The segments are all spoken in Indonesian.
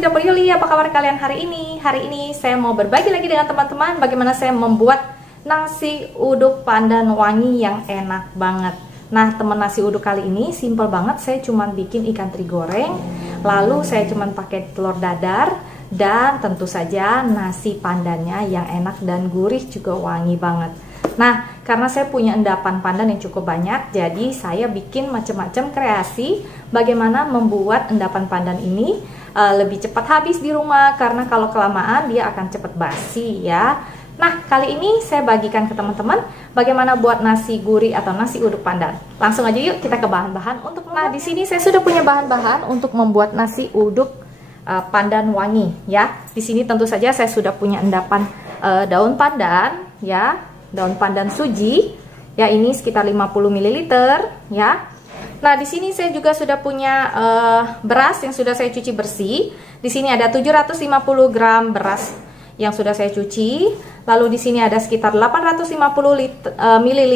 di Dapur Yuli, apa kabar kalian hari ini? Hari ini saya mau berbagi lagi dengan teman-teman bagaimana saya membuat nasi uduk pandan wangi yang enak banget. Nah, teman, nasi uduk kali ini simple banget. Saya cuma bikin ikan teri goreng, lalu saya cuma pakai telur dadar, dan tentu saja nasi pandannya yang enak dan gurih juga wangi banget. Nah, karena saya punya endapan pandan yang cukup banyak, jadi saya bikin macam-macam kreasi bagaimana membuat endapan pandan ini lebih cepat habis di rumah, karena kalau kelamaan dia akan cepat basi ya. Nah, kali ini saya bagikan ke teman-teman bagaimana buat nasi gurih atau nasi uduk pandan. Langsung aja yuk kita ke bahan-bahan untuk. Nah, di sini saya sudah punya bahan-bahan untuk membuat nasi uduk pandan wangi ya. Di sini tentu saja saya sudah punya endapan daun pandan ya. Daun pandan suji ya, ini sekitar 50 ml ya. Nah, di sini saya juga sudah punya beras yang sudah saya cuci bersih. Di sini ada 750 gram beras yang sudah saya cuci. Lalu di sini ada sekitar 850 ml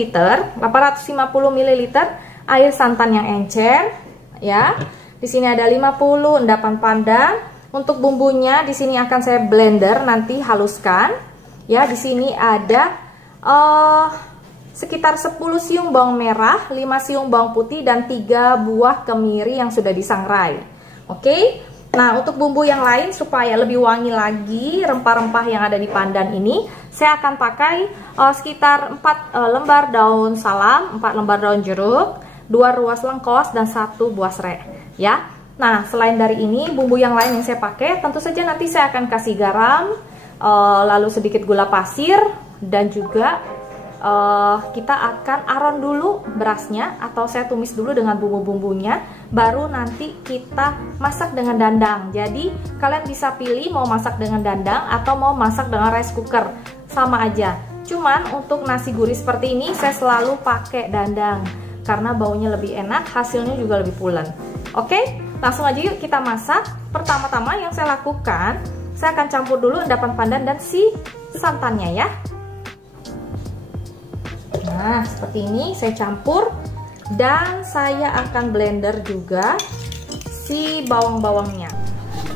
air santan yang encer ya. Di sini ada 50 endapan pandan. Untuk bumbunya di sini akan saya blender nanti haluskan ya. Di sini ada sekitar 10 siung bawang merah, 5 siung bawang putih, dan 3 buah kemiri yang sudah disangrai. Oke. Nah, untuk bumbu yang lain supaya lebih wangi lagi rempah-rempah yang ada di pandan ini, saya akan pakai sekitar 4 lembar daun salam, 4 lembar daun jeruk, 2 ruas lengkos, dan 1 buah serai ya. Nah, selain dari ini, bumbu yang lain yang saya pakai, tentu saja nanti saya akan kasih garam, lalu sedikit gula pasir, dan juga kita akan aron dulu berasnya, atau saya tumis dulu dengan bumbu-bumbunya, baru nanti kita masak dengan dandang. Jadi kalian bisa pilih mau masak dengan dandang atau mau masak dengan rice cooker, sama aja. Cuman untuk nasi gurih seperti ini saya selalu pakai dandang karena baunya lebih enak, hasilnya juga lebih pulen. Oke, langsung aja yuk kita masak. Pertama-tama yang saya lakukan, saya akan campur dulu endapan pandan dan si santannya ya. Nah, seperti ini saya campur, dan saya akan blender juga si bawang-bawangnya.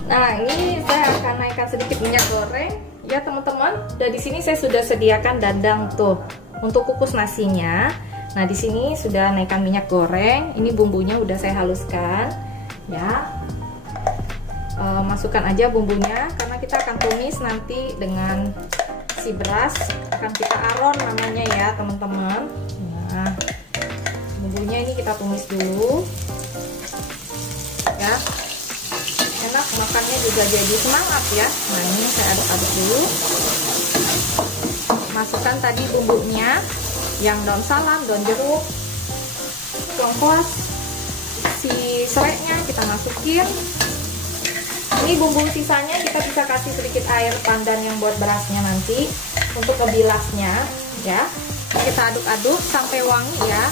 Nah, ini saya akan naikkan sedikit minyak goreng ya teman-teman. Dan di sini saya sudah sediakan dandang tuh untuk kukus nasinya. Nah, di sini sudah naikkan minyak goreng. Ini bumbunya udah saya haluskan ya. Masukkan aja bumbunya karena kita akan tumis nanti dengan si beras, akan kita aron namanya ya teman-teman. Nah, bumbunya ini kita tumis dulu ya, enak makannya juga jadi semangat ya. Nah, ini saya aduk-aduk dulu. Masukkan tadi bumbunya yang daun salam, daun jeruk, lengkuas, si serainya kita masukin. Ini bumbu sisanya kita bisa kasih sedikit air pandan yang buat berasnya nanti untuk kebilasnya ya. Kita aduk-aduk sampai wangi ya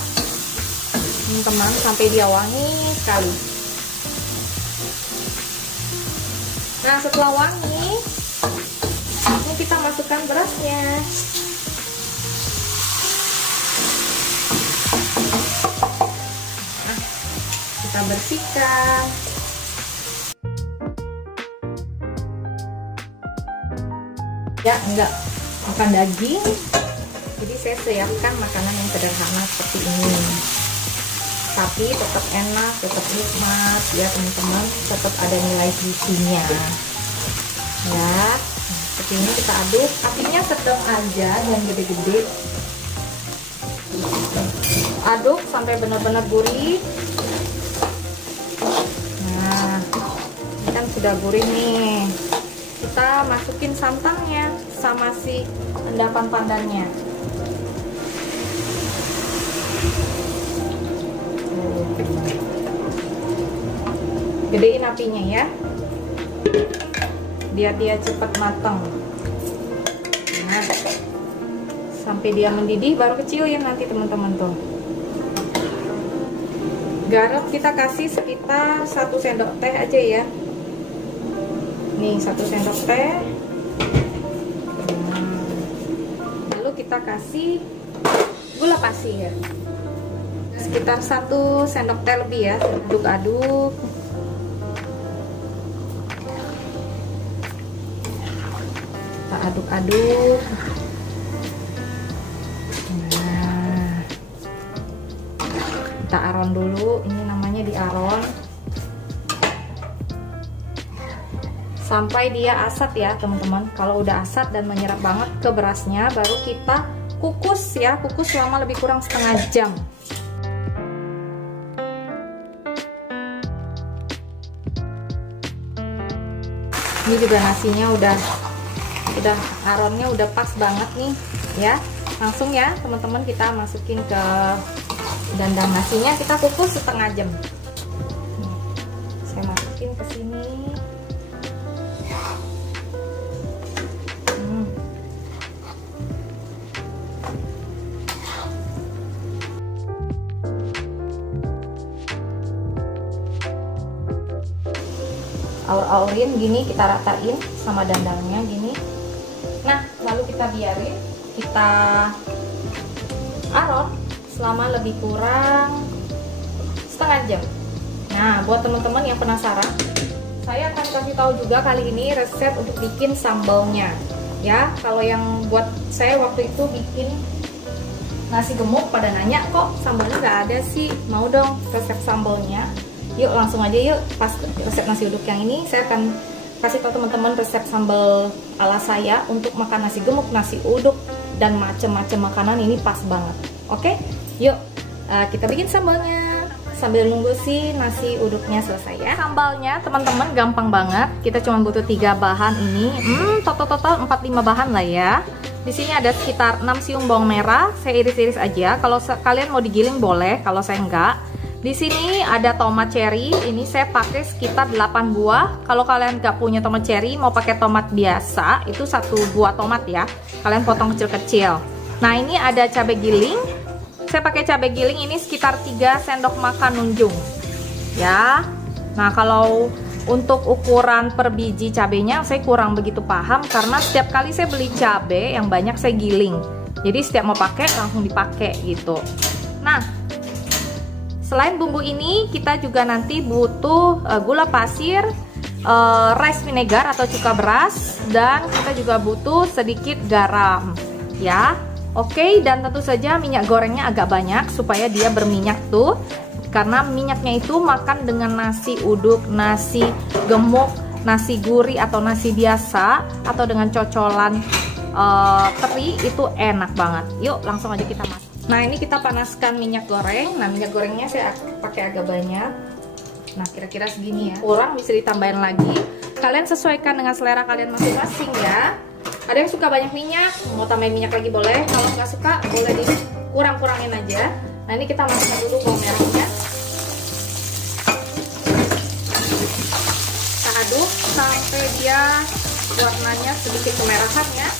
teman-teman, sampai dia wangi sekali. Nah, setelah wangi ini kita masukkan berasnya. Nah, kita bersihkan. Ya, enggak makan daging, jadi saya siapkan makanan yang sederhana seperti ini, tapi tetap enak, tetap nikmat ya teman-teman, tetap ada nilai gizinya ya. Seperti ini kita aduk, apinya sedang aja, jangan gede-gede. Aduk sampai benar-benar gurih. Nah, ini kan sudah gurih nih. Kita masukin santannya sama si endapan pandannya. Gedein apinya ya, biar dia cepat matang. Nah, sampai dia mendidih baru kecilin nanti teman-teman tuh. Garam kita kasih sekitar 1 sendok teh aja ya. Nih 1 sendok teh. Lalu kita kasih gula pasir sekitar 1 sendok teh lebih ya. Aduk-aduk. aduk-aduk. Nah, kita aron dulu, ini namanya diaron sampai dia asat ya teman-teman. Kalau udah asat dan menyerap banget ke berasnya, baru kita kukus ya, kukus selama lebih kurang setengah jam. Ini juga nasinya udah aronnya udah pas banget nih ya. Langsung ya teman-teman kita masukin ke dandang nasinya, kita kukus setengah jam. Saya masukin ke sini. Aur-aurin gini, kita ratain sama dandangnya gini. Nah, lalu kita biarin, kita aron selama lebih kurang setengah jam. Nah, buat teman-teman yang penasaran, saya akan kasih tahu juga kali ini resep untuk bikin sambalnya ya. Kalau yang buat saya waktu itu bikin nasi gemuk pada nanya, kok sambalnya nggak ada sih, mau dong resep sambalnya. Yuk langsung aja yuk, pas resep nasi uduk yang ini saya akan kasih tahu teman-teman resep sambal ala saya untuk makan nasi gemuk, nasi uduk, dan macam-macam makanan. Ini pas banget. Oke, yuk kita bikin sambalnya sambil nunggu si nasi uduknya selesai ya. Sambalnya teman-teman gampang banget, kita cuma butuh 3 bahan ini, total 4-5 bahan lah ya. Di sini ada sekitar 6 siung bawang merah, saya iris-iris aja. Kalau kalian mau digiling boleh, kalau saya enggak. Di sini ada tomat cherry, ini saya pakai sekitar 8 buah. Kalau kalian nggak punya tomat cherry, mau pakai tomat biasa, itu 1 buah tomat ya. Kalian potong kecil-kecil. Nah, ini ada cabai giling. Saya pakai cabai giling ini sekitar 3 sendok makan nunjung. Ya. Nah, kalau untuk ukuran per biji cabenya saya kurang begitu paham karena setiap kali saya beli cabai yang banyak saya giling. Jadi setiap mau pakai langsung dipakai gitu. Nah, selain bumbu ini, kita juga nanti butuh gula pasir, rice vinegar atau cuka beras, dan kita juga butuh sedikit garam, ya. Oke, dan tentu saja minyak gorengnya agak banyak supaya dia berminyak tuh, karena minyaknya itu makan dengan nasi uduk, nasi gemuk, nasi gurih atau nasi biasa, atau dengan cocolan teri itu enak banget. Yuk, langsung aja kita masak. Nah, ini kita panaskan minyak goreng. Nah, minyak gorengnya saya pakai agak banyak. Nah, kira-kira segini ya. Kurang bisa ditambahin lagi. Kalian sesuaikan dengan selera kalian masing-masing ya. Ada yang suka banyak minyak, mau tambahin minyak lagi boleh. Kalau nggak suka, boleh dikurang-kurangin aja. Nah, ini kita masukkan dulu bawang merahnya. Kita aduk sampai dia warnanya sedikit kemerahan ya.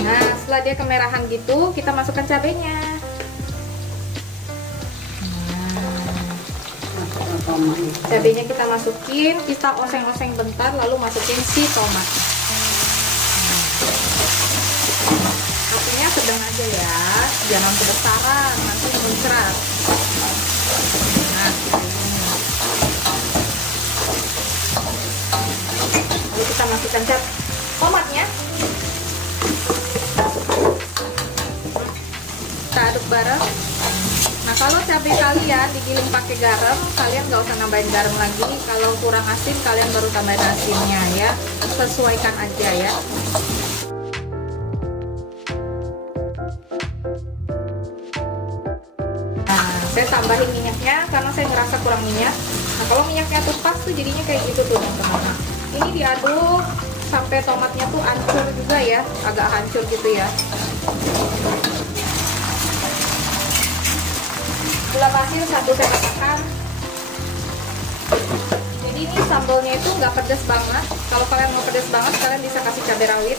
Nah, setelah dia kemerahan gitu, kita masukkan cabenya. Cabenya kita masukin, kita oseng-oseng bentar, lalu masukin si tomat. Apinya sedang aja ya, jangan kebesaran, nanti muncrat. Nah, lalu kita masukkan tomatnya. Kita aduk bareng. Nah, kalau cabai kalian digiling pakai garam, kalian nggak usah nambahin garam lagi. Kalau kurang asin, kalian baru tambahin asinnya ya. Sesuaikan aja ya. Nah, saya tambahin minyaknya karena saya ngerasa kurang minyak. Nah, kalau minyaknya tuh pas tuh jadinya kayak gitu tuh teman-teman. Ini diaduk sampai tomatnya tuh hancur juga ya, agak hancur gitu ya. Gula pasir 1 sendok makan. Jadi ini sambalnya itu nggak pedas banget. Kalau kalian mau pedas banget, kalian bisa kasih cabai rawit.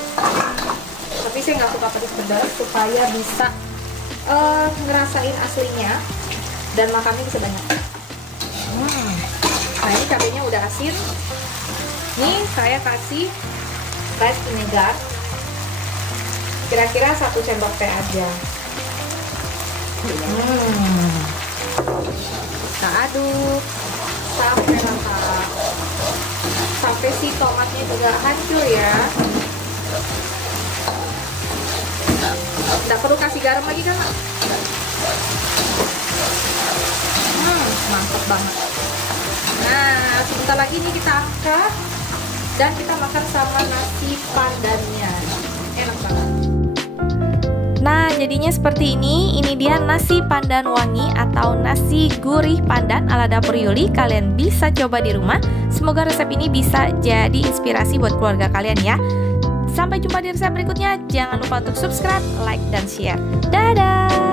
Tapi saya nggak suka pedas-pedas supaya bisa ngerasain aslinya dan makannya bisa banyak. Nah, ini cabainya udah asin. Nih saya kasih rice vinegar. Kira-kira 1 sendok teh aja. Kita aduk sampai rata, sampai si tomatnya juga hancur ya. Nggak perlu kasih garam lagi kan? Mantap banget. Nah, sebentar lagi nih kita angkat dan kita makan sama nasi pandannya. Enak banget. Nah, jadinya seperti ini. Ini dia nasi pandan wangi atau nasi gurih pandan ala Dapur Yuli. Kalian bisa coba di rumah. Semoga resep ini bisa jadi inspirasi buat keluarga kalian ya. Sampai jumpa di resep berikutnya. Jangan lupa untuk subscribe, like, dan share. Dadah!